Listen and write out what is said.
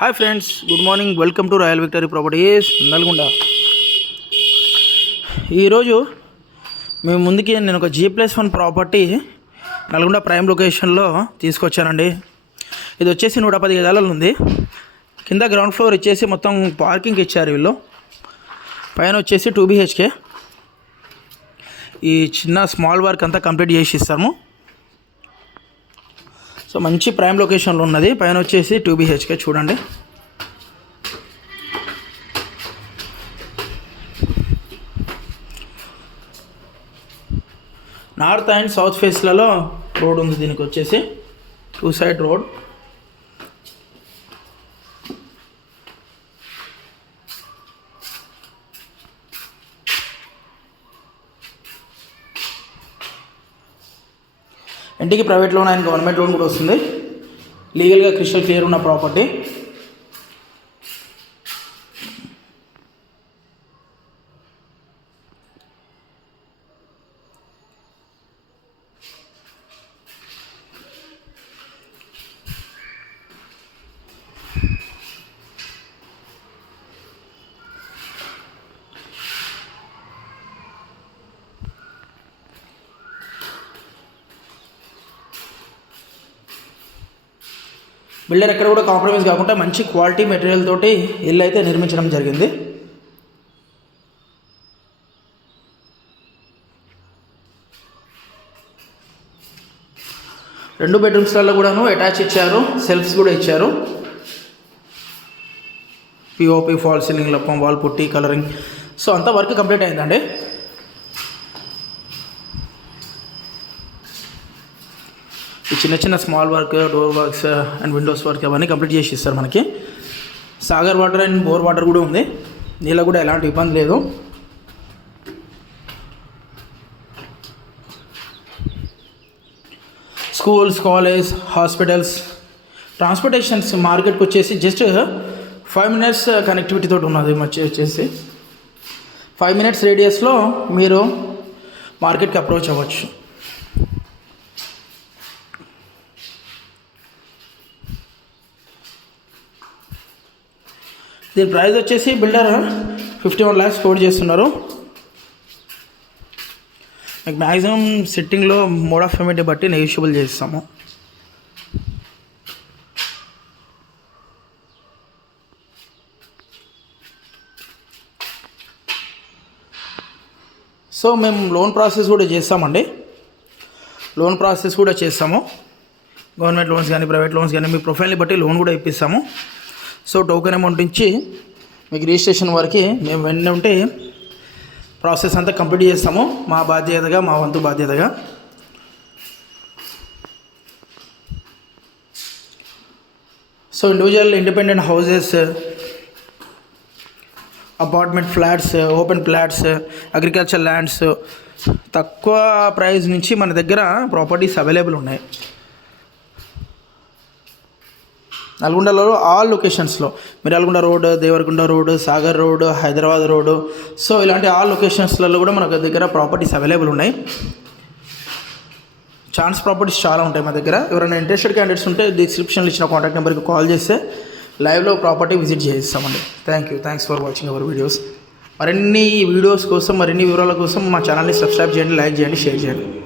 Hi friends, good morning. Welcome to royal victory properties Nalgonda. ఈరోజు మేము ముందుకి నేను ఒక G+1 ప్రాపర్టీ నల్గొండ ప్రైమ్ లొకేషన్లో తీసుకొచ్చానండి. ఇది వచ్చేసి 110 గజాలలో ఉంది. కింద గ్రౌండ్ ఫ్లోర్ వచ్చేసి మొత్తం పార్కింగ్ ఇచ్చారు వీళ్ళు. పైన వచ్చేసి 2 BHK. ఈ చిన్న స్మాల్ వర్క్ అంతా కంప్లీట్ చేసి ఇస్తాము. సో మంచి ప్రైమ్ లొకేషన్లో ఉన్నది. పైన వచ్చేసి 2 BHK చూడండి. నార్త్ అండ్ సౌత్ ఫేస్లలో రోడ్ ఉంది. దీనికి వచ్చేసి 2 సైడ్ రోడ్. ఇంటికి private loan and government loan కూడా వస్తుంది. లీగల్గా క్రిస్టల్ క్లియర్ ఉన్న ప్రాపర్టీ. బిల్డర్ ఎక్కడ కూడా కాంప్రమైజ్ కాకుండా మంచి క్వాలిటీ మెటీరియల్ తోటి ఇల్లు అయితే నిర్మించడం జరిగింది. రెండు బెడ్రూమ్స్లలో కూడాను అటాచ్ ఇచ్చారు. సెల్ఫ్స్ కూడా ఇచ్చారు. పిఓపి, ఫాల్ సీలింగ్, లప్పం, వాల్ పుట్టి, కలరింగ్. సో అంతా వర్క్ కంప్లీట్ అయిందండి. ఈ చిన్న చిన్న small work, door works and windows work అవన్నీ కంప్లీట్ చేసి ఇస్తారు మనకి. Sagar water and bore water కూడా ఉంది. నీళ్ళ కూడా ఎలాంటి ఇబ్బంది లేదు. స్కూల్స్, కాలేజ్, హాస్పిటల్స్, ట్రాన్స్పోర్టేషన్స్, మార్కెట్కి వచ్చేసి జస్ట్ 5 minutes కనెక్టివిటీ తోటి ఉన్నది. వచ్చేసి 5 minutes రేడియస్లో మీరు మార్కెట్కి అప్రోచ్ అవ్వచ్చు. దీని ప్రైస్ వచ్చేసి బిల్డర్ 51 lakhs కోట్ చేస్తున్నారు. మీకు మ్యాక్సిమం సిట్టింగ్లో మోడ్ ఆఫ్ పేమెంట్ బట్టి నెగోషియబుల్ చేస్తాము. సో మేము లోన్ ప్రాసెస్ కూడా చేస్తామండి. లోన్ ప్రాసెస్ కూడా చేస్తాము. గవర్నమెంట్ లోన్స్ కానీ, ప్రైవేట్ లోన్స్ కానీ, మీ ప్రొఫైల్ని బట్టి లోన్ కూడా ఇప్పిస్తాము. సో టోకెన్ అమౌంట్ నుంచి మీకు రిజిస్ట్రేషన్ వరకు మేము వెంటనే ఉంటే ప్రాసెస్ అంతా కంప్లీట్ చేస్తాము. మా బాధ్యతగా, మా వంతు బాధ్యతగా. So individual independent houses, apartment flats, open flats, agriculture lands, తక్కువ ప్రైస్ నుంచి మన దగ్గర ప్రాపర్టీస్ అవైలబుల్ ఉన్నాయి. నల్గొండలో ఆల్ లొకేషన్స్లో, Miryalaguda road, Devarakonda road, Sagar road, Hyderabad road, so ఇలాంటి ఆల్ లొకేషన్స్లలో కూడా మన దగ్గర ప్రాపర్టీస్ అవైలబుల్ ఉన్నాయి. ఛాన్స్ ప్రాపర్టీస్ చాలా ఉంటాయి మా దగ్గర. ఎవరైనా ఇంట్రెస్టెడ్ క్యాండిడేట్స్ ఉంటే డిస్క్రిప్షన్లో ఇచ్చిన కాంటాక్ట్ నెంబర్కి కాల్ చేస్తే లైవ్లో ప్రాపర్టీ విజిట్ చేయిస్తామండి. Thanks for watching our videos. మరిన్ని వీడియోస్ కోసం, మరిన్ని వివరాల కోసం మా ఛానల్ని సబ్స్క్రైబ్ చేయండి, లైక్ చేయండి, షేర్ చేయండి.